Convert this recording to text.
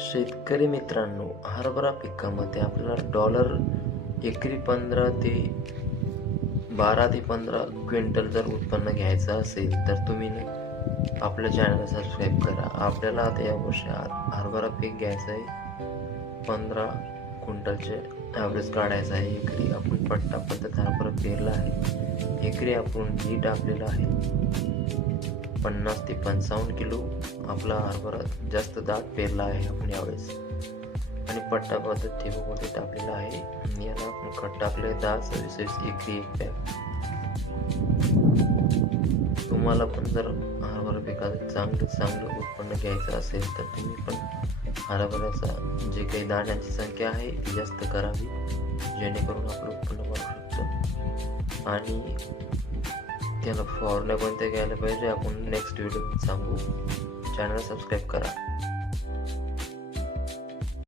शेतकरी मित्रांनो, हरभरा पिकामध्ये आपल्याला डॉलर एकरी 15 ते क्विंटल जर उत्पन्न घ्यायचं असेल तर तुम्ही आपल्या चॅनलला सबस्क्राईब करा. आपल्याला आता यावर्षी हरभरा पीक घ्यायचं आहे, 15 क्विंटलचे ॲव्हरेज काढायचं आहे. एकरी आपण पट्टा पद्धत हरभरा पेरला आहे. एकरी आपण बी टाकलेलं आहे. 50 ते 55 किलो आपला हरभरा जास्त दाट पेरला आहे आपण यावेळेस, आणि पट्टा पद्धत ठिबकमध्ये टाकलेला आहे. याला आपण खत टाकले 10-26 एकरी 1 बॅग. तुम्हाला पण जर हरभरा पिकाचं चांगलं उत्पन्न घ्यायचं असेल तर तुम्ही पण हरभऱ्याचा जे काही दाण्यांची संख्या आहे ती जास्त करावी, जेणेकरून आपलं उत्पन्न वाढू शकतं. आणि त्याला फवारण्या कोणत्या घ्यायला पाहिजे आपण नेक्स्ट व्हिडिओ सांगू. चॅनल सबस्क्राईब करा.